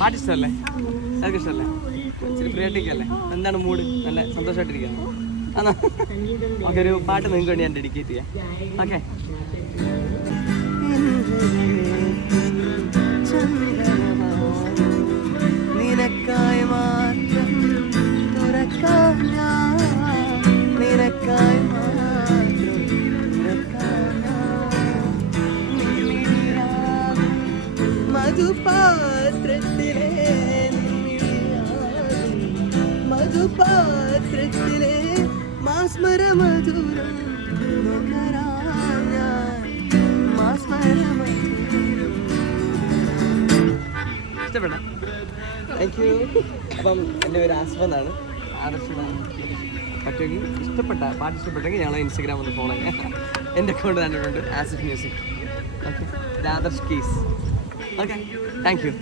പാട്ട് ഇഷ്ടമല്ലേ? അതൊക്കെ ഇഷ്ടമല്ലേ? ഇച്ചിരി ഫ്രീ ആയിട്ടിരിക്കല്ലേ? എന്താണ് മൂഡ്? നല്ല സന്തോഷമായിട്ടിരിക്കുന്നു. ആണോ? ഓക്കെ, ഒരു പാട്ട് നിങ്ങൾക്ക് വേണ്ടി ഞാൻ ഡെഡിക്കേറ്റ് ചെയ്യാം. ഓക്കെ. നിനക്കായി മാത്രം തുറക്കാം ഞാൻ, നിനക്കായി മാത്രം തുറക്കാം ഞാൻ. മധുപാത്രത്തിലെ മധുപാത്രത്തിലെ മാസ്മര മധുരം നുകരാം ഞാൻ, മാസ്മര മധുരം. ഇഷ്ടപ്പെട്ടോ? Thank you. അപ്പം എൻ്റെ പേര് ആസിഫ് എന്നാണ്. പറ്റുമെങ്കിൽ പാട്ട് ഇഷ്ടപ്പെട്ടെങ്കിൽ ഞങ്ങൾ ഇൻസ്റ്റഗ്രാം ഒന്ന് ഫോളോ ചെയ്യാം. എൻ്റെ അക്കൗണ്ട് കണ്ടിട്ടുണ്ട്, Asif music. Okay, Adarsh keys. Okay, thank you.